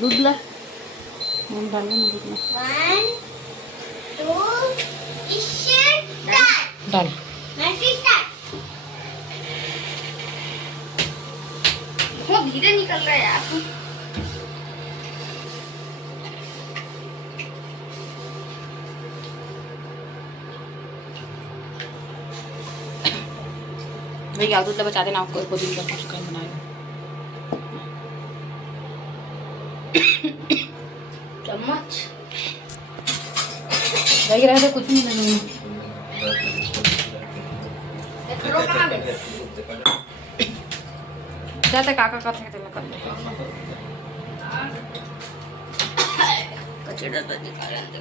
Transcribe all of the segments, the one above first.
दूध ला डाल ना दूध में 1 2 स्टार्ट डाल बहुत धीरे निकल रहा है यार। भैया दूध बचा देना आपको एक दिन का चिकन बनाएगा। चम्मच देख रहे थे कुछ नहीं लगेगा। जाते काका का थे मैं कर ले कचड़ा तो निकाल दे।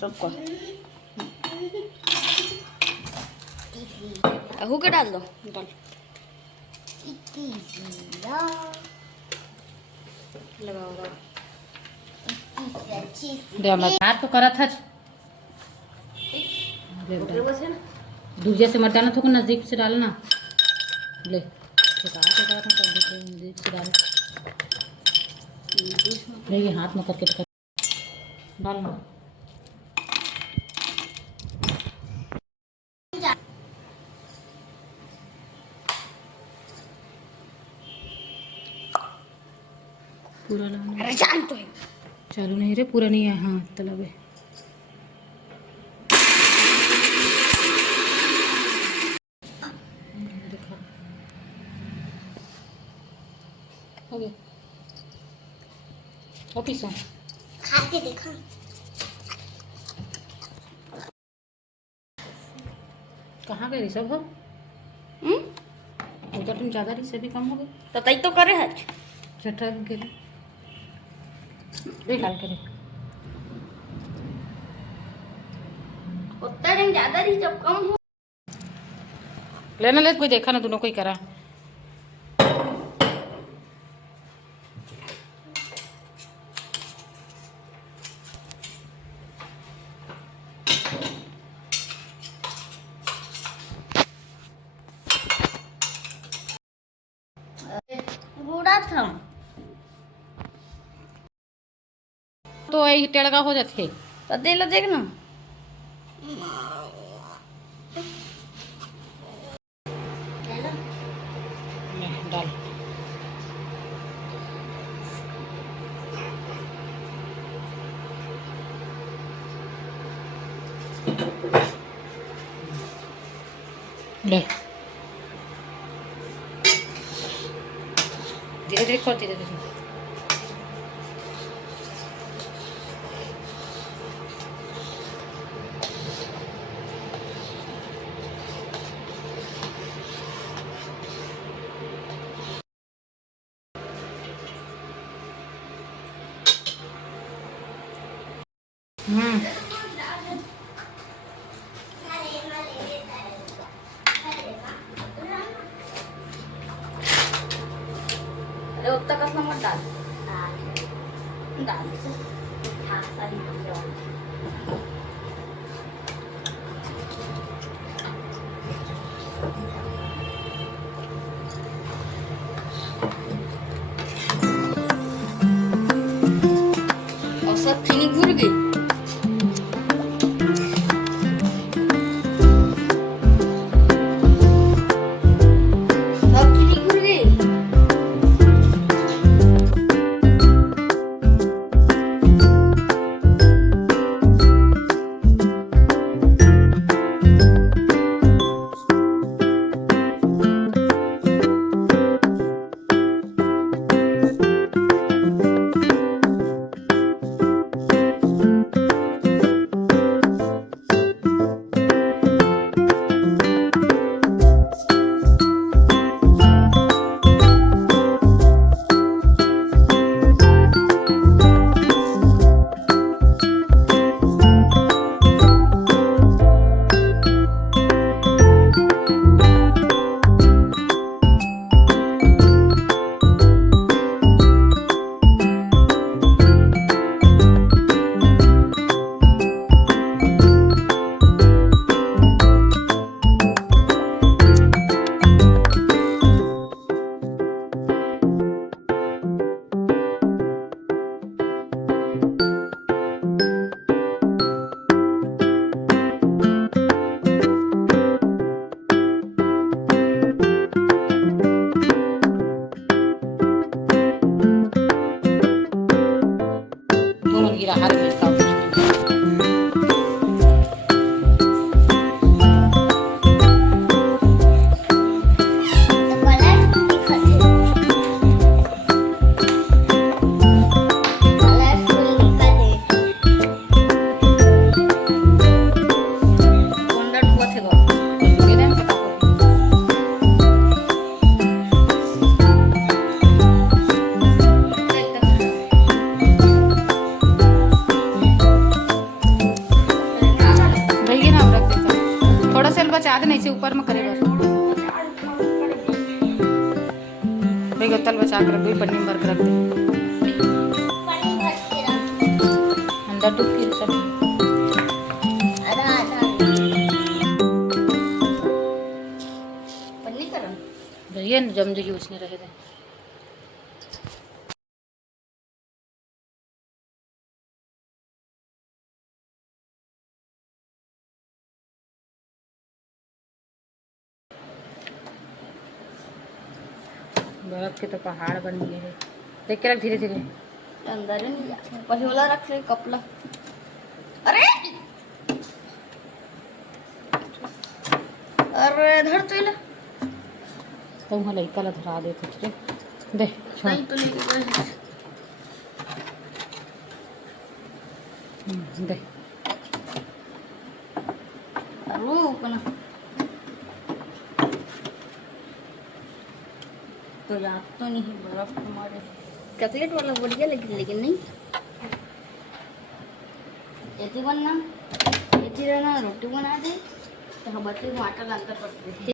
सबको अहू के डाल दो। डाल लगाओ दे मैं हाथ तो करा था दूजे से मत डालना, थोड़ा नजदीक से डालना। ले नजदीक से डाल ये हाथ में करके डालना। पूरा लाना। अरे जान तो है। चालू नहीं रे, पूरा नहीं है। हाँ तलब है। देखा हो गया। ऑफिस खा के देखा। कहाँ गए सब हो? उधर तुम ज़्यादा रही से भी कम हो गए तो तई तो करे है छठा के बेकार करे उतना टाइम ज्यादा रही जब कम हो। लेना ले कोई देखा ना दोनों कोई करा। बूढ़ा था तो यही टेढ़गा हो जाते तो दे लो देखना। डाल ले धीरे धीरे खोल धीरे धीरे। अरे उतना कसम मत डाल डाल हाँ सही और सब चीनी घुल गई। दोनों गिरा हाथ में इसका कुछ नहीं। कोंडा ठुआ थे गो दे दे हमको ताको। भैया ना रख देता थोड़ा सा बचा देना इसे ऊपर में करेगा भैया तल बचा कर रख दे पन्नी में भर के रख दे अंदर डूब के सब पन्नी करम भैया जम जाइए उसने रहे दे बर्फ के तो पहाड़ बन गए हैं देख के रख धीरे धीरे अंदर ही नहीं जा पहला रख ले कपला अरे अरे धर तो ले तो वहाँ लड़का ला धरा दे कुछ रे दे छोड़ नहीं तो लेके गए दे रुक ना तो याद तो नहीं है बर्फ हमारे चॉकलेट वाला बढ़िया लेकिन नहीं ऐसी बनना ऐसी रहना रोटी बना दे तो हम बच्चे को आटा डालकर पड़ते